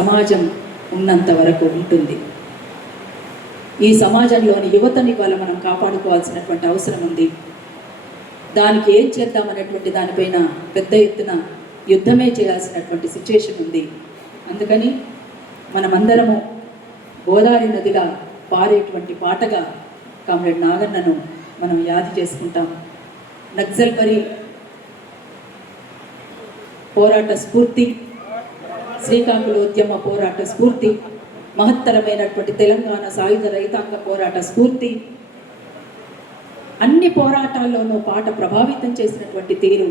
సమాజం ఉన్నంత వరకు ఉంటుంది. ఈ సమాజంలోని యువతని ఇవాళ మనం కాపాడుకోవాల్సినటువంటి అవసరం ఉంది. దానికి ఏం చేద్దామనేటువంటి దానిపైన పెద్ద ఎత్తున యుద్ధమే చేయాల్సినటువంటి సిచ్యుయేషన్ ఉంది. అందుకని మనమందరము గోదావరి నదిగా పారేటువంటి పాటగా కామ్రేడ్ నాగన్నను మనం యాది చేసుకుంటాం. నక్సల్బరీ పోరాట స్ఫూర్తి, శ్రీకాకుళోద్యమ పోరాట స్ఫూర్తి, మహత్తరమైనటువంటి తెలంగాణ సాయుధ రైతాంగ పోరాట స్ఫూర్తి, అన్ని పోరాటాల్లోనూ పాట ప్రభావితం చేసినటువంటి తీరు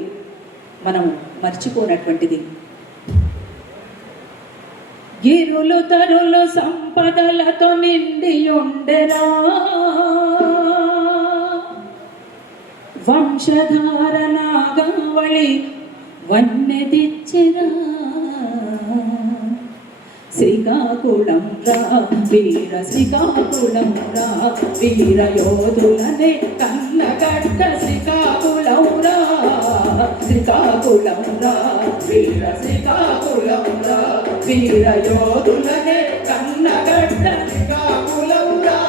మనం మర్చిపోనటువంటిది. గిరులు తరులు సంపదలతో నిండి ఉండెరా, వంశధార నాగావళి వన్నెదిచ్చిరా, శ్రీకాకుళం రా వీర శ్రీకాకుళం రా, వీర యోధులనే కన్నగడ్డ శ్రీకాకుళం రా, శ్రీకాకుళం రా వీర శ్రీకాకుళం రా, వీర యోధులనే కన్నగడ్డ శ్రీకాకుళం రా,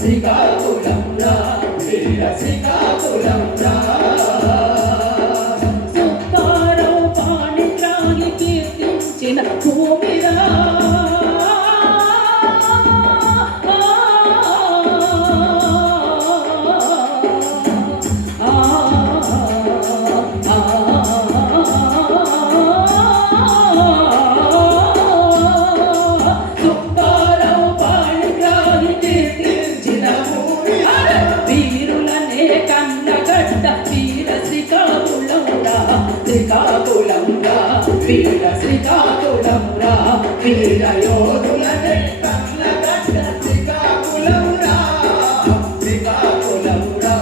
శ్రీకాకుళం రా వీర శ్రీకాకుళం రా. సుబ్బారావు పాణిగ్రాహి కీర్తించిన భూమిరా, వీర శ్రీకాకుళం రా, వీర యోధులనే కన్నగడ్డ శ్రీకాకుళం రా, శ్రీకాకుళం రా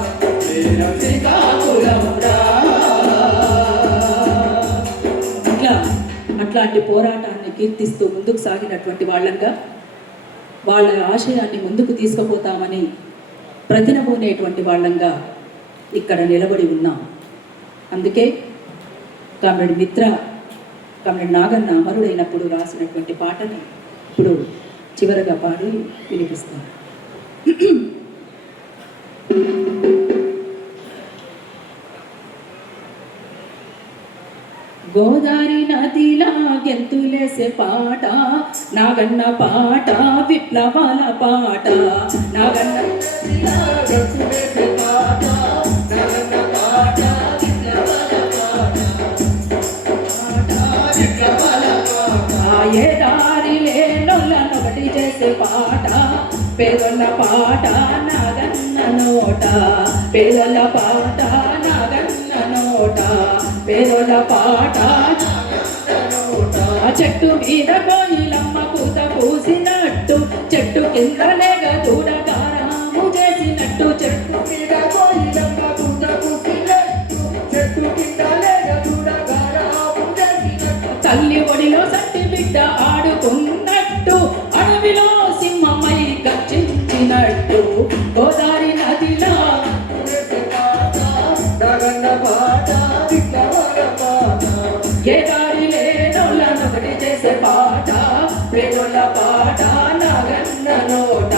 వీర శ్రీకాకుళం రా. అట్లాంటి పోరాటాన్ని కీర్తిస్తూ ముందుకు సాగినటువంటి వాళ్ళంగా, వాళ్ళ ఆశయాన్ని ముందుకు తీసుకుపోతామని ప్రతినబోనేటువంటి వాళ్ళంగా ఇక్కడ నిలబడి ఉన్నాం. అందుకే కామ్రేడ్ మిత్ర, కామ్రేడ్ నాగన్న అమరుడైనప్పుడు రాసినటువంటి పాటని ఇప్పుడు చివరగా పాడి వినిపిస్తాను. గోదావరి నదిలా గెంతులేసే పాట నాగన్న పాట, విప్లవాల పాట, నాగన్న నదిలా గెంతులేసే పాట, నాగన్న పాట, ఏ దారి లేనొల్లనొకటి చేసే పాట, పేదొల్ల పాట నాగన్న నోట, పేదొల్ల పాట నాగన్న నోట, పేదొల్ల పాట నాగన్న నోట. చెట్టు మీద కోయిలమ్మ కూత పూసినట్టు, చెట్టు కింద లేగ దూడగారాము చేసినట్టు, చెట్టు మీద కోయిలమ్మ కూత పూసినట్టు, చెట్టు కింద లేగ దూడగారాము చేసినట్టు, తల్లి ఒడిలో సట్టి బిడ్డ ఆడుకున్నట్టు, అడవిలో సింహమై గర్జించినట్టు, గోదావరి నదిలా నాగన్న పాట, విప్లవాల పాట, ఏ దారి లేనొల్లనొకటి చేసే పాట, పేదోళ్ళ పాట నాగన్న నోట,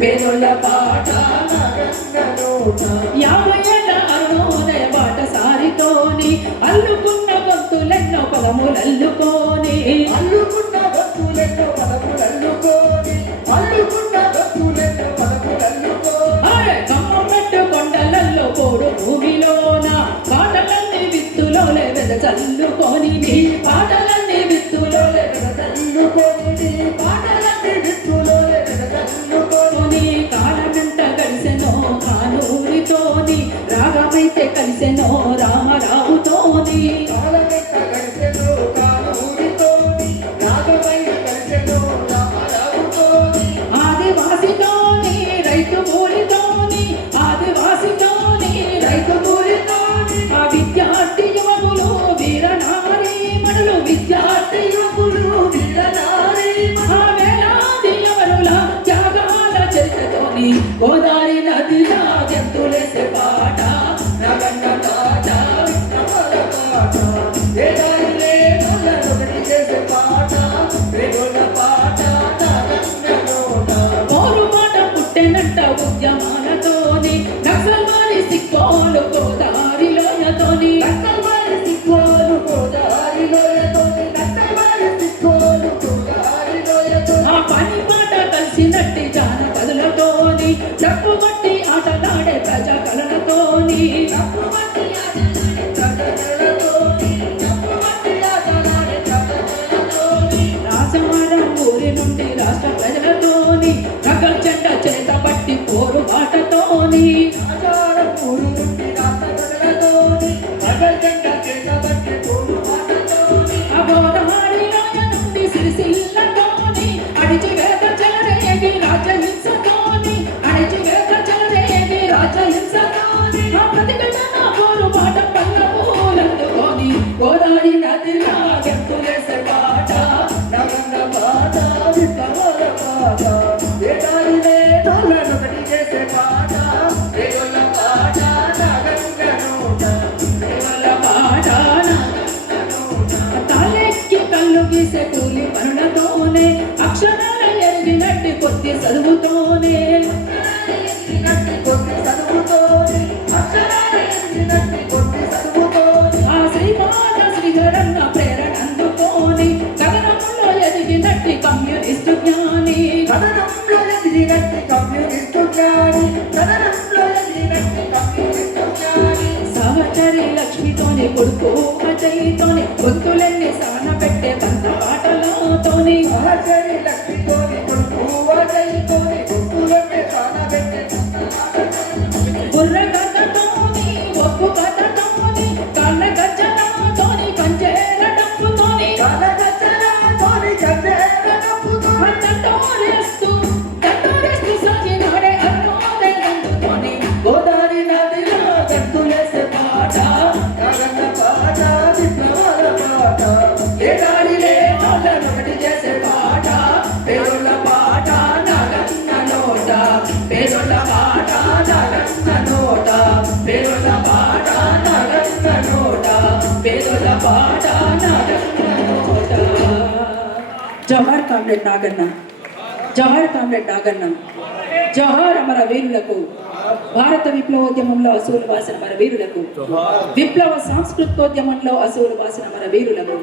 పేదోళ్ళ పాట నాగన్న నోట. 50 ఏళ్ళ అరుణోదయ పాట సారితోని అల్లుకున్న గొంతులెన్నో పదములల్లుకోని, అల్లుకున్న గొంతులెన్నో పదములల్లుకోని, అల్లుకున్న గొంతులెన్నో పదములల్లుకోని, కమ్మం పెట్టు కొండలల్లో పోడు భూమిలోన పాటలన్నీ విత్తులోలే వెదజల్లుకొని, నీ పాటలన్నీ విత్తులోలే వెదజల్లుకొని, నీ పాటలన్నీ విత్తులోలే వెదజల్లుకొని, కాలమెంట కలిసెనో కానూరితోని, రాగమైతే కలిసెనో రామరావుతోని, కాలమెంట కలిసెనో కానూరితోని, రాగమైతే కలిసెనో రామరావుతోని, ఆదివాసితోని రైతు కూలితోని, ఆదివాసితోని రైతు కూలితోని, ఆ విద్యార్థి యువకులు వీరనారీ మనులు, విద్యార్థి యువకులు వీరనారీ మనులు, వేలాది యువనుల త్యాగాల చరిత్రతోని గోదావరి నదిలా గెంతులేసే పాట, నాగన్న పాట, విప్లవాల పాట, ఏ దారి లేనొల్లనొకటి చేసే పాట, జంట ఉద్యమాలతోని నక్సల్వారి సిక్కోలు గోదావరి లోయతోని నక్సల్వారి సిక్కోలు గోదావరి లోయతోని నక్సల్వారి సిక్కోలు గోదావరి లోయతోని ఆ పని మాట కలిసినట్టి జానపదులతోని డప్పు కొట్టి ఆటలాడే ప్రజా కళలతోని డప్పు కొట్టి ఆటలాడే ప్రజలతోని డప్పు కొట్టి ఆటలాడే ప్రజలతోని రాజమారం ఊరి నుండి రాష్ట్ర ప్రజలతోని నగల్ చెండ చేత పట్టి పోరు బాటతోని ఆచారం ఊరు నుండి రాష్ట్ర ప్రజలతోని నగల్ జెండ చేతబట్టి పోరు బాటతోని ఆ గోదావరి లోయ నుండి సిరిసిల్లతోని అడిచి వేద చెలరేగి రాజహింసతోని అడిచి వేద చెలరేగి రాజహింసతోని ఆ ప్రతిఘటన పోరు బాట పల్ల పూలందుకొని గోదావరి నదిలా గెంతులేసే బాట నగన్న పాట విప్లవాల పాట వేటాడినే తోళ్ళనొకటి చేసే పాట రేగుల పాట నగన్న నోట వల్ల బాట తాలెక్కి కళ్ళు గీసే కూలి పనులతోనే అక్షరాల ఎరిగినట్టి కొద్ది చదువుతోనే ఎదిగినట్టి కొద్ది చదువుతోని అక్షరాలు ఎదిగినట్టి కొద్ది చదువుతోని ఆ శ్రీమాత శ్రీధరన్న ప్రేరణ అందుకోని గగనంలో ఎదిగినట్టి కమ్యూనిస్టు జ్ఞాని కథనంలో ఎదిగినట్టి కమ్యూనిస్టు జ్ఞాని కథనంలో ఎదిగినట్టి కమ్యూనిస్టు జ్ఞాని సహచరి లక్ష్మితోని కొడుకు అజయ్తోని గొంతులెన్ని సానబెట్టే బంత పాటలతోని సహచరి లక్ష్మితోని కొడుకు వాజైతోని గుర్తులన్నీ సానబెట్టే బుర్ర కథతోని ఒప్పు కథతోని కళ్ళ గజ్జలతోని కంచేల డప్పుతోని కలగచ్చలతోని గంధేల నవ్వుతోని తంటోరేస్తూ సాగినాడే అన్నోదే రంగుతోని గోదావరి నదిలో గంతులేసే పాట నగన్న పాట విప్లవాల పాట ఏడాడిలే వాళ్ళనొకటి చేసే పాట పేరుల పాట నగన్న నోట పేరుల పాట నగన్న నోట పేరుల పాట నగన్న నోట పేదల పాట నాగన్న నోట. జవహర్ కామ్రేడ్ నాగన్న, జవహర్ కామ్రేడ్ నాగన్న, జవహర్ అమర వీరులకు, భారత విప్లవోద్యమంలో అసూలు వాసిన మన వీరులకు, విప్లవ సాంస్కృతికోద్యమంలో అసూలు వాసిన మన వీరులకు.